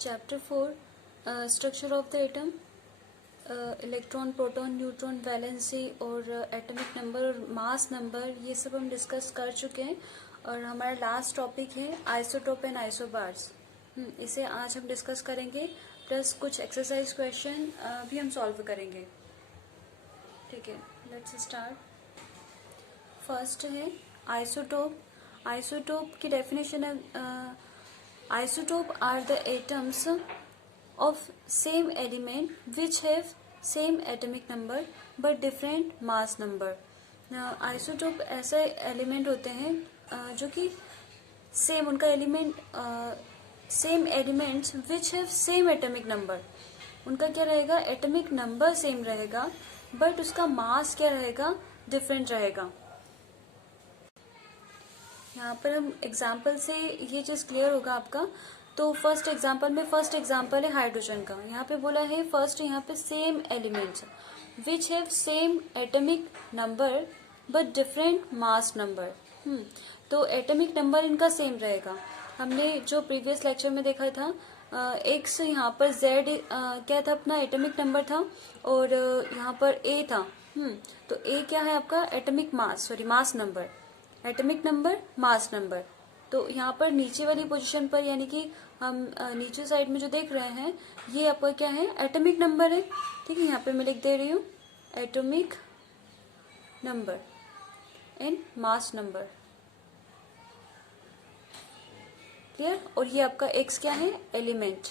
Chapter 4 structure of the atom, electron, proton, neutron, valency और atomic number और mass number, ये सब हम डिस्कस कर चुके हैं। और हमारा लास्ट टॉपिक है आइसोटोप एंड आइसोबार्स। इसे आज हम डिस्कस करेंगे, प्लस कुछ एक्सरसाइज क्वेश्चन भी हम सॉल्व करेंगे। ठीक है, लेट्स स्टार्ट। फर्स्ट है आइसोटोप। आइसोटोप की डेफिनेशन है, isotope are the atoms of same element which have same atomic number but different mass number। Isotope ऐसे एलिमेंट होते हैं जो कि सेम, उनका element same elements which have same atomic number. उनका क्या रहेगा, एटॉमिक नंबर सेम रहेगा बट उसका मास क्या रहेगा, डिफरेंट रहेगा। यहाँ पर हम एग्जाम्पल से ये चीज क्लियर होगा आपका। तो फर्स्ट एग्जाम्पल है हाइड्रोजन का। यहाँ पे बोला है फर्स्ट, यहाँ पे same elements which have same atomic number but different mass number. तो एटॉमिक नंबर इनका सेम रहेगा। हमने जो प्रीवियस लेक्चर में देखा था, एक्स, यहाँ पर जेड क्या था, अपना एटॉमिक नंबर था, और यहाँ पर ए था। तो ए क्या है आपका, atomic mass, sorry mass number, atomic number, mass number. तो यहाँ पर नीचे वाली पोजीशन पर, यानी कि हम नीचे साइड में जो देख रहे हैं, ये आपका क्या है, एटॉमिक नंबर है। ठीक है, यहाँ पे मैं लिख दे रही हूँ atomic number and mass number. Clear. और ये आपका एक्स क्या है, एलिमेंट।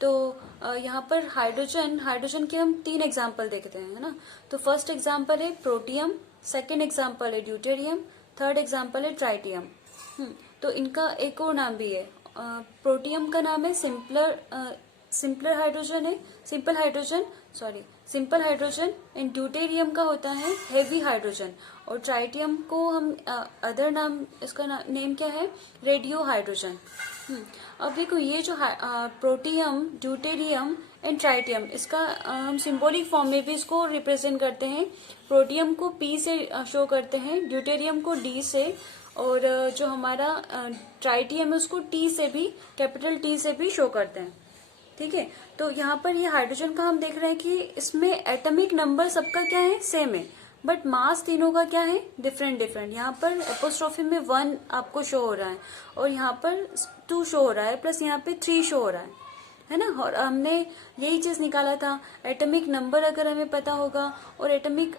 तो यहाँ पर हाइड्रोजन के हम 3 एग्जाम्पल देखते हैं, है ना। तो फर्स्ट एग्जाम्पल है प्रोटियम, सेकेंड एग्जाम्पल है ड्यूटेरियम, थर्ड एग्जाम्पल है ट्राइटियम। तो इनका एक और नाम भी है। प्रोटियम का नाम है सिंपल हाइड्रोजन एंड ड्यूटेरियम का होता है हेवी हाइड्रोजन। और ट्राइटियम को हम अदर नाम, इसका नेम क्या है, रेडियो हाइड्रोजन। अब देखो, ये जो प्रोटियम, ड्यूटेरियम एंड ट्राइटियम, इसका हम सिंबॉलिक फॉर्म में भी इसको रिप्रेजेंट करते हैं। प्रोटियम को P से शो करते हैं, ड्यूटेरियम को D से, और जो हमारा ट्राइटियम है उसको T से भी, कैपिटल T से भी शो करते हैं। ठीक है। तो यहाँ पर ये हाइड्रोजन का हम देख रहे हैं कि इसमें एटॉमिक नंबर सबका क्या है, सेम है, बट मास तीनों का क्या है, डिफरेंट। यहाँ पर एपोस्ट्रोफी में 1 आपको शो हो रहा है, और यहाँ पर 2 शो हो रहा है, प्लस यहाँ पे 3 शो हो रहा है ना। और हमने यही चीज निकाला था, एटॉमिक नंबर अगर हमें पता होगा, और एटॉमिक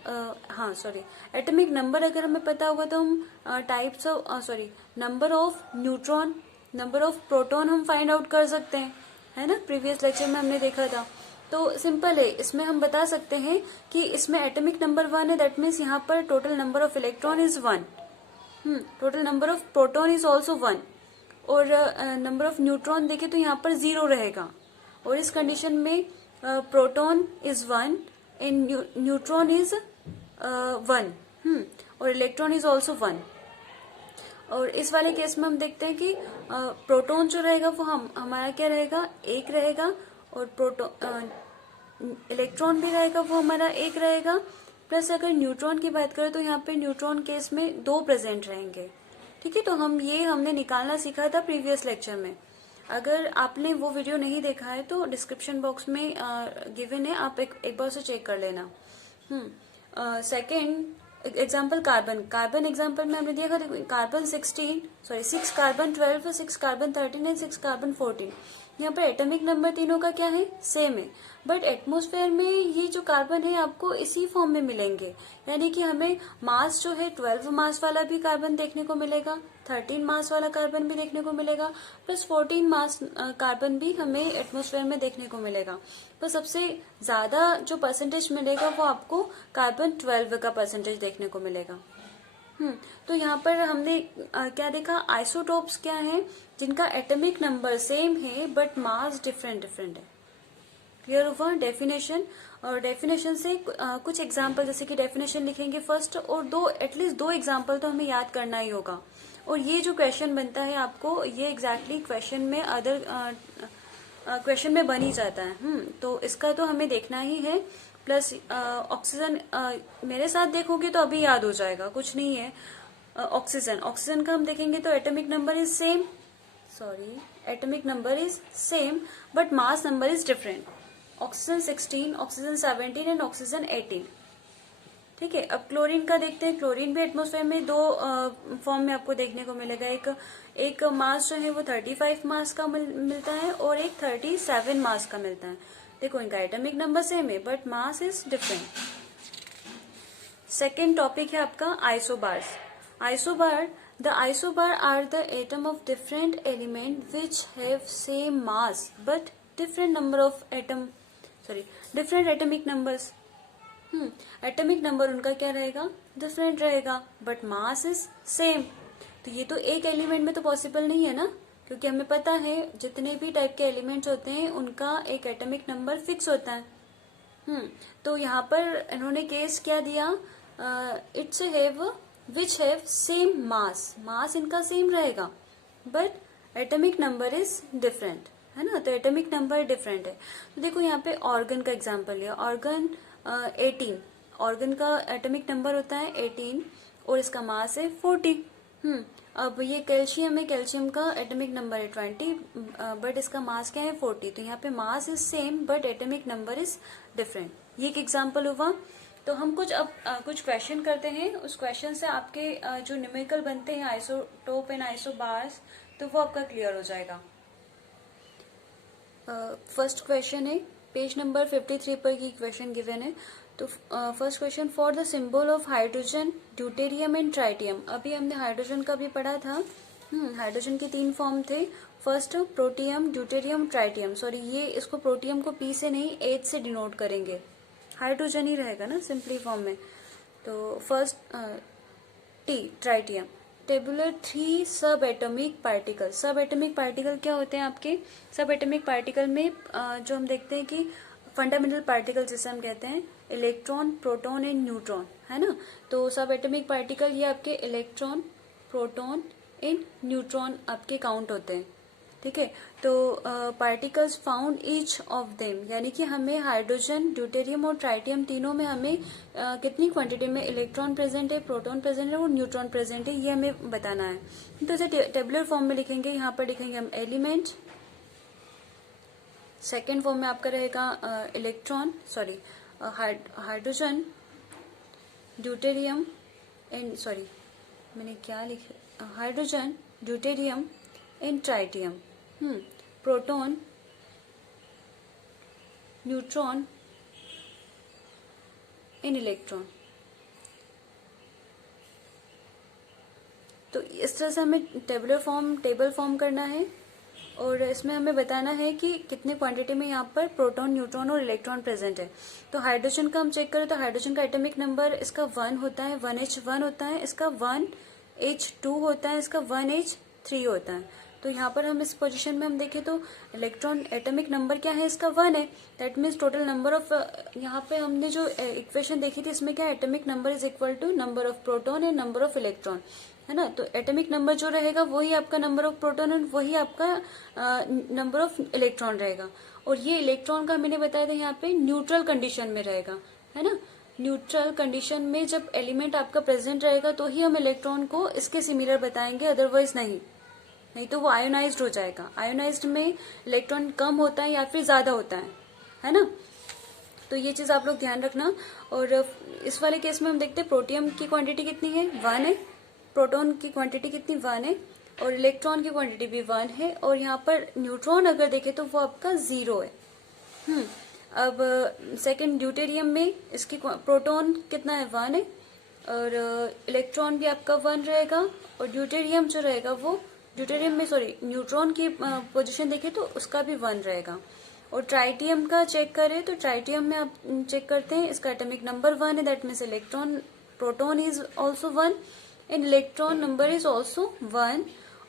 नंबर अगर हमें पता होगा, तो हम types of number of neutron, number of proton हम फाइंड आउट कर सकते हैं, है ना। प्रीवियस लेक्चर में हमने देखा था। तो सिंपल है, इसमें हम बता सकते हैं कि इसमें एटॉमिक नंबर 1 है, दैट मीन्स यहाँ पर total number of electron is 1, total number of proton is also 1, और नंबर ऑफ न्यूट्रॉन देखे तो यहाँ पर 0 रहेगा। और इस कंडीशन में proton is 1 and neutron is 1, और इलेक्ट्रॉन इज ऑल्सो 1। और इस वाले केस में हम देखते हैं कि प्रोटॉन जो रहेगा वो हमारा क्या रहेगा, 1 रहेगा, और इलेक्ट्रॉन भी रहेगा वो हमारा 1 रहेगा, प्लस अगर न्यूट्रॉन की बात करें तो यहाँ पे न्यूट्रॉन केस में 2 प्रेजेंट रहेंगे। ठीक है। तो हमने निकालना सीखा था प्रीवियस लेक्चर में। अगर आपने वो वीडियो नहीं देखा है तो डिस्क्रिप्शन बॉक्स में गिवन है, आप एक बार से चेक कर लेना। सेकेंड एग्जाम्पल कार्बन एग्जाम्पल में हमने दिया था, carbon 6 carbon 12, 6 carbon 13 and 6 carbon 14। यहाँ पर एटॉमिक नंबर तीनों का क्या है, सेम है, बट एटमॉस्फेयर में ये जो कार्बन है आपको इसी फॉर्म में मिलेंगे। यानी कि हमें मास जो है 12 मास वाला भी कार्बन देखने को मिलेगा, 13 मास वाला कार्बन भी देखने को मिलेगा, प्लस 14 मास कार्बन भी हमें एटमॉस्फेयर में देखने को मिलेगा। तो सबसे ज्यादा जो परसेंटेज मिलेगा वो आपको कार्बन 12 का परसेंटेज देखने को मिलेगा। तो यहाँ पर हमने क्या देखा, आइसोटोप्स क्या हैं, जिनका एटॉमिक नंबर सेम है बट मास डिफरेंट है। क्लियर हुआ डेफिनेशन। और डेफिनेशन से कुछ एग्जाम्पल, जैसे कि डेफिनेशन लिखेंगे फर्स्ट, और एटलीस्ट 2 एग्जाम्पल तो हमें याद करना ही होगा। और ये जो क्वेश्चन बनता है आपको, ये एग्जैक्टली क्वेश्चन में क्वेश्चन में बन ही जाता है। तो इसका तो हमें देखना ही है। प्लस ऑक्सीजन मेरे साथ देखोगे तो अभी याद हो जाएगा, कुछ नहीं है। ऑक्सीजन, ऑक्सीजन का हम देखेंगे तो atomic number is same, atomic number is same but mass number is different. Oxygen 16, oxygen 17 and oxygen 18। ठीक है, अब क्लोरीन का देखते हैं। क्लोरीन भी एटमॉस्फेयर में दो फॉर्म में आपको देखने को मिलेगा। एक मास जो है वो 35 मास का मिलता है और एक 37 मास का मिलता है। देखो इनका एटॉमिक नंबर सेम है but mass is different. Second topic है आपका isobars. Isobar, the isobar are the atom of different element which have same mass but different number of atom, different atomic numbers. Atomic number उनका क्या रहेगा, different रहेगा but mass is same. तो ये तो एक एलिमेंट में तो पॉसिबल नहीं है ना, क्योंकि हमें पता है जितने भी टाइप के एलिमेंट्स होते हैं उनका एक एटॉमिक नंबर फिक्स होता है। तो यहाँ पर इन्होंने केस क्या दिया, it's have which have same mass, mass इनका सेम रहेगा but atomic number is different, है ना। तो एटॉमिक नंबर डिफरेंट है। तो देखो यहाँ पे ऑर्गन का एग्जांपल लिया, ऑर्गन 18, ऑर्गन का एटॉमिक नंबर होता है 18 और इसका मास है 40। अब ये कैल्शियम है, कैल्शियम का एटॉमिक नंबर है 20 बट इसका मास क्या है 40। तो यहाँ पे mass is same but atomic number is different. ये एक एग्जांपल हुआ। तो हम कुछ क्वेश्चन करते हैं, उस क्वेश्चन से आपके जो न्यूमेरिकल बनते हैं आइसोटोप एंड आइसोबार्स, तो वो आपका क्लियर हो जाएगा। फर्स्ट क्वेश्चन है पेज नंबर 53 पर की क्वेश्चन गिवन है। तो first question, for the symbol of hydrogen, deuterium and tritium. अभी हमने हाइड्रोजन का भी पढ़ा था। हाइड्रोजन के 3 फॉर्म थे, फर्स्ट प्रोटियम, ड्यूटेरियम, ट्राइटियम। ये इसको प्रोटियम को पी से नहीं एच से डिनोट करेंगे, हाइड्रोजन ही रहेगा ना सिंपली फॉर्म में। तो फर्स्ट टी, ट्राइटियम। टेबुलर 3 सब एटॉमिक पार्टिकल। सब एटॉमिक पार्टिकल क्या होते हैं आपके, सब एटॉमिक पार्टिकल में जो हम देखते हैं कि फंडामेंटल पार्टिकल जिसे हम कहते हैं इलेक्ट्रॉन, प्रोटॉन एंड न्यूट्रॉन, है ना। तो सब एटॉमिक पार्टिकल ये आपके इलेक्ट्रॉन, प्रोटॉन एंड न्यूट्रॉन आपके काउंट होते हैं। ठीक है, तो particles found each of them, यानी कि हमें हाइड्रोजन, ड्यूटेरियम और ट्राइटियम तीनों में हमें कितनी क्वांटिटी में इलेक्ट्रॉन प्रेजेंट है, प्रोटॉन प्रेजेंट है और न्यूट्रॉन प्रेजेंट है, ये हमें बताना है। तो इसे टेबुलर फॉर्म में लिखेंगे। यहाँ पर लिखेंगे हम एलिमेंट, सेकेंड फॉर्म में आपका रहेगा इलेक्ट्रॉन, हाइड्रोजन, ड्यूटेरियम एंड मैंने क्या लिखा, hydrogen, deuterium and tritium, proton, neutron and electron. तो इस तरह से हमें टेबल फॉर्म करना है और इसमें हमें बताना है कि कितने क्वांटिटी में यहाँ पर प्रोटॉन, न्यूट्रॉन और इलेक्ट्रॉन प्रेजेंट है। तो हाइड्रोजन का हम चेक करें तो हाइड्रोजन का एटॉमिक नंबर इसका 1 होता है, 1H1 होता है, इसका 1H2 होता है, इसका 1H3 होता है। तो यहाँ पर हम इस पोजीशन में हम देखें तो इलेक्ट्रॉन एटॉमिक नंबर क्या है, इसका 1 है। That means total number of, यहाँ पे हमने जो इक्वेशन देखी थी इसमें क्या, atomic number is equal to number of proton and number of electron, है ना। तो एटॉमिक नंबर जो रहेगा वही आपका नंबर ऑफ प्रोटॉन और वही आपका नंबर ऑफ इलेक्ट्रॉन रहेगा। और ये इलेक्ट्रॉन का मैंने बताया था यहाँ पे न्यूट्रल कंडीशन में रहेगा, है ना। न्यूट्रल कंडीशन में जब एलिमेंट आपका प्रेजेंट रहेगा तो ही हम इलेक्ट्रॉन को इसके सिमिलर बताएंगे, अदरवाइज नहीं तो वो आयोनाइज्ड हो जाएगा। आयोनाइज्ड में इलेक्ट्रॉन कम होता है या फिर ज्यादा होता है ना। तो ये चीज आप लोग ध्यान रखना। और इस वाले केस में हम देखते हैं प्रोटियम की क्वांटिटी कितनी है, 1 है, प्रोटॉन की क्वांटिटी कितनी 1 है और इलेक्ट्रॉन की क्वांटिटी भी 1 है। और यहाँ पर न्यूट्रॉन अगर देखें तो वो आपका 0 है। अब सेकंड ड्यूटेरियम में इसकी प्रोटॉन कितना है, 1 है और इलेक्ट्रॉन भी आपका 1 रहेगा और ड्यूटेरियम जो रहेगा वो न्यूट्रॉन की पोजीशन देखें तो उसका भी 1 रहेगा। और ट्राइटियम का चेक करें तो ट्राइटियम में आप चेक करते हैं इसका एटॉमिक नंबर 1 है, that means proton is also 1 and electron number is also 1।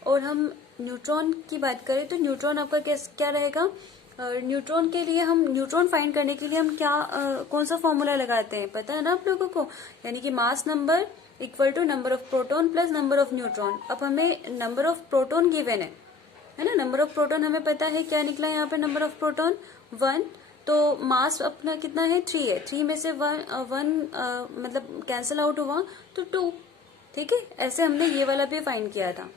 और हम न्यूट्रॉन की बात करें तो न्यूट्रॉन आपका क्या रहेगा, न्यूट्रॉन के लिए हम न्यूट्रॉन फाइंड करने के लिए हम कौन सा फॉर्मूला लगाते हैं पता है ना आप लोगों को, यानी कि mass number equal to number of proton plus number of neutron. अब हमें नंबर ऑफ प्रोटॉन गिवन है ना, नंबर ऑफ प्रोटॉन हमें पता है क्या निकला यहाँ पे, नंबर ऑफ प्रोटॉन 1। तो मास अपना कितना है, 3 है, 3 में से 1 मतलब कैंसिल आउट हुआ तो 2, ठीक है, ऐसे हमने ये वाला भी फाइंड किया था।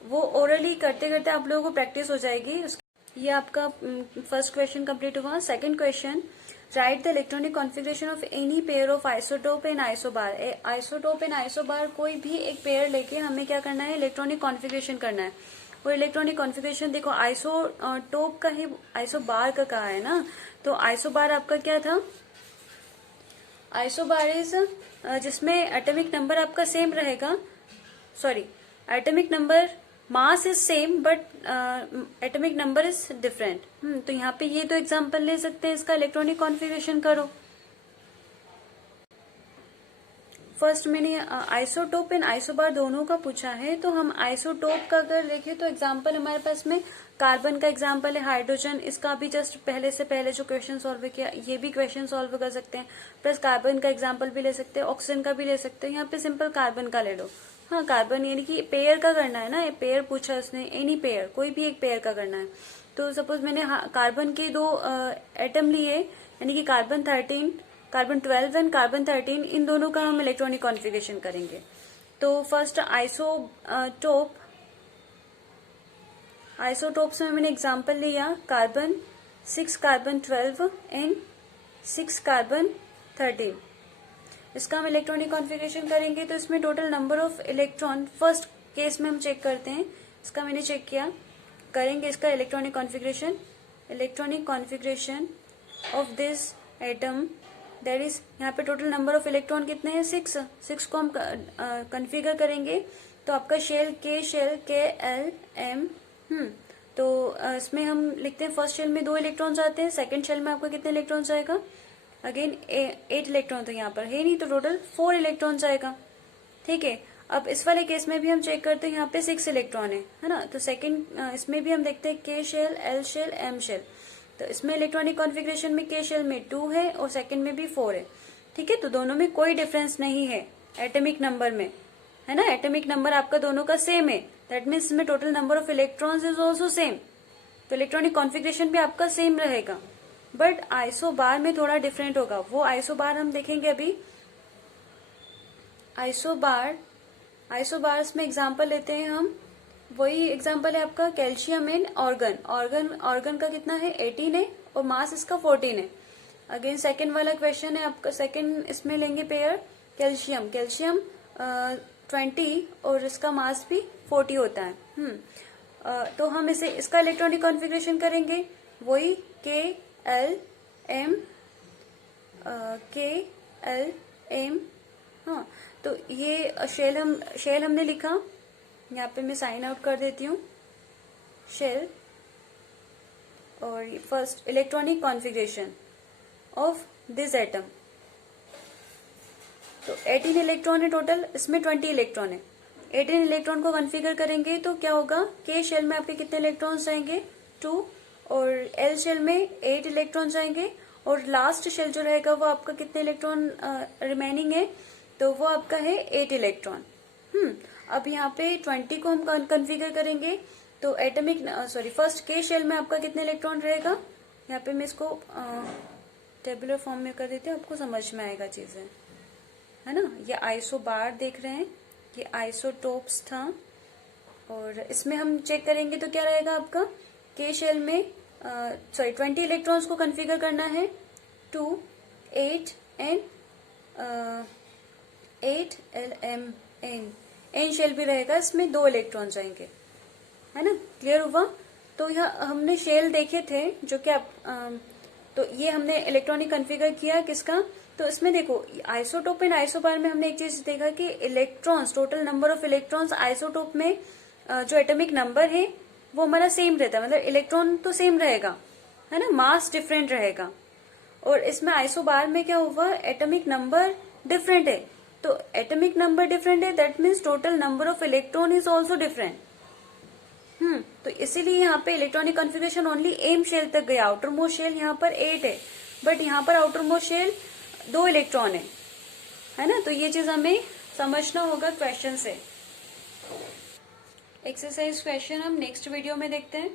वो ओरली करते करते आप लोगों को प्रैक्टिस हो जाएगी। ये आपका फर्स्ट क्वेश्चन कंप्लीट हुआ। Second question, right the electronic configuration of any pair of isotope and isobar. Isotope and isobar कोई भी एक पेयर लेके हमें क्या करना है, इलेक्ट्रॉनिक कॉन्फ़िगरेशन करना है। और इलेक्ट्रॉनिक कॉन्फ़िगरेशन देखो आइसोटोप का ही आइसोबार का कहा है ना, तो आइसोबार आपका क्या था, आइसोबार इज जिसमें एटॉमिक नंबर आपका सेम रहेगा, sorry atomic number mass is same but atomic number is different. तो यहाँ पे ये तो एग्जांपल ले सकते हैं, इसका इलेक्ट्रॉनिक कॉन्फ़िगरेशन करो। फर्स्ट मैंने आइसोटोप एंड आइसोबार दोनों का पूछा है, तो हम आइसोटोप का अगर देखें तो एग्जांपल हमारे पास में कार्बन का एग्जांपल है, हाइड्रोजन, इसका भी जस्ट पहले से पहले जो क्वेश्चन सॉल्व किया ये भी क्वेश्चन सॉल्व कर सकते हैं, प्लस कार्बन का एग्जांपल भी ले सकते हैं, ऑक्सीजन का भी ले सकते हैं। यहाँ पे सिंपल कार्बन का ले लो। हाँ, कार्बन यानी कि पेयर का करना है ना, पेयर पूछा उसने, एनी पेयर, कोई भी एक पेयर का करना है। तो सपोज मैंने कार्बन के दो एटम लिए, यानी कि कार्बन 13, कार्बन 12 एंड कार्बन 13, इन दोनों का हम इलेक्ट्रॉनिक कॉन्फ़िगरेशन करेंगे। तो फर्स्ट आइसोटोप्स में मैंने एग्जांपल लिया कार्बन 6 कार्बन 12 एंड 6 कार्बन 13। इसका हम इलेक्ट्रॉनिक कॉन्फ़िगरेशन करेंगे, तो इसमें total number of electron first case में हम चेक करते हैं। इसका मैंने चेक किया, करेंगे इसका electronic configuration of this atom, that is यहाँ पे टोटल नंबर ऑफ इलेक्ट्रॉन कितने हैं, 6 को हम कॉन्फ़िगर करेंगे। तो आपका शेल KL M, तो इसमें हम लिखते हैं फर्स्ट शेल में 2 इलेक्ट्रॉन्स आते हैं, सेकंड शेल में आपका कितने इलेक्ट्रॉन्स आएगा, अगेन 8 इलेक्ट्रॉन, तो यहाँ पर है नहीं तो टोटल 4 इलेक्ट्रॉन्स आएगा। ठीक है, अब इस वाले केस में भी हम चेक करते हैं, यहाँ पे 6 इलेक्ट्रॉन है ना, तो सेकंड इसमें भी हम देखते हैं K shell, L shell, M shell. तो इसमें इलेक्ट्रॉनिक कॉन्फ़िगरेशन में K शेल में 2 है और सेकंड में भी 4 है। ठीक है, तो दोनों में कोई डिफरेंस नहीं है एटॉमिक नंबर में, है ना, एटॉमिक नंबर आपका दोनों का सेम है, दैट मीन्स इसमें total number of electrons is also same, तो इलेक्ट्रॉनिक कॉन्फ़िगरेशन भी आपका सेम रहेगा। बट आइसोबार में थोड़ा डिफरेंट होगा, वो आइसोबार हम देखेंगे अभी। आइसोबार्स में एग्जांपल लेते हैं हम, वही एग्जांपल है आपका कैल्शियम एंड ऑर्गन का कितना है 18 है और मास इसका 14 है। अगेन सेकंड वाला क्वेश्चन है आपका, सेकंड इसमें लेंगे पेयर कैल्शियम 20 और इसका मास भी 40 होता है। तो हम इसका इलेक्ट्रॉनिक कॉन्फ़िगरेशन करेंगे, वही KL M। हाँ, तो ये शेल हमने लिखा, यहाँ पे मैं साइन आउट कर देती हूँ शेल, और first electronic configuration of this atom, तो 18 इलेक्ट्रॉन है टोटल, इसमें 20 इलेक्ट्रॉन है। 18 इलेक्ट्रॉन को कॉन्फ़िगर करेंगे तो क्या होगा, K शेल में आपके कितने इलेक्ट्रॉन्स आएंगे 2, और L शेल में 8 इलेक्ट्रॉन्स आएंगे, और लास्ट शेल जो रहेगा वो आपका कितने इलेक्ट्रॉन रिमेनिंग है, तो वो आपका है 8 इलेक्ट्रॉन। अब यहाँ पे 20 को हम कॉन्फ़िगर करेंगे, तो फर्स्ट K शेल में आपका कितने इलेक्ट्रॉन रहेगा, यहाँ पे मैं इसको टेबुलर फॉर्म में कर देती हूँ, आपको समझ में आएगा चीजें, है ना। ये आइसोबार देख रहे हैं, ये आइसोटोप्स था, और इसमें हम चेक करेंगे तो क्या रहेगा आपका, K शेल में 20 इलेक्ट्रॉन्स को कॉन्फ़िगर करना है, 2, 8 and 8 L M N shell भी रहेगा, इसमें 2 इलेक्ट्रॉन्स आएंगे, है ना, क्लियर हुआ। तो यह हमने शेल देखे थे जो कि तो ये हमने इलेक्ट्रॉनिक कॉन्फ़िगर किया किसका, तो इसमें देखो आइसोटोप एंड आइसोबार में हमने एक चीज देखा कि electrons, total number of electrons isotope में जो एटॉमिक नंबर है वो हमारा सेम रहता है, मतलब इलेक्ट्रॉन तो सेम रहेगा, है ना, मास डिफरेंट रहेगा। और इसमें आइसोबार में क्या हुआ, एटॉमिक नंबर डिफरेंट है, तो एटॉमिक नंबर डिफरेंट है, that means total number of electron is also different. तो इसीलिए यहाँ पे electronic configuration only M shell तक गया, आउटर मोस्ट शेल यहाँ पर 8 है, बट यहाँ पर आउटर मोस्ट शेल 2 इलेक्ट्रॉन है ना। तो ये चीज हमें समझना होगा क्वेश्चन से। एक्सरसाइज क्वेश्चन हम नेक्स्ट वीडियो में देखते हैं।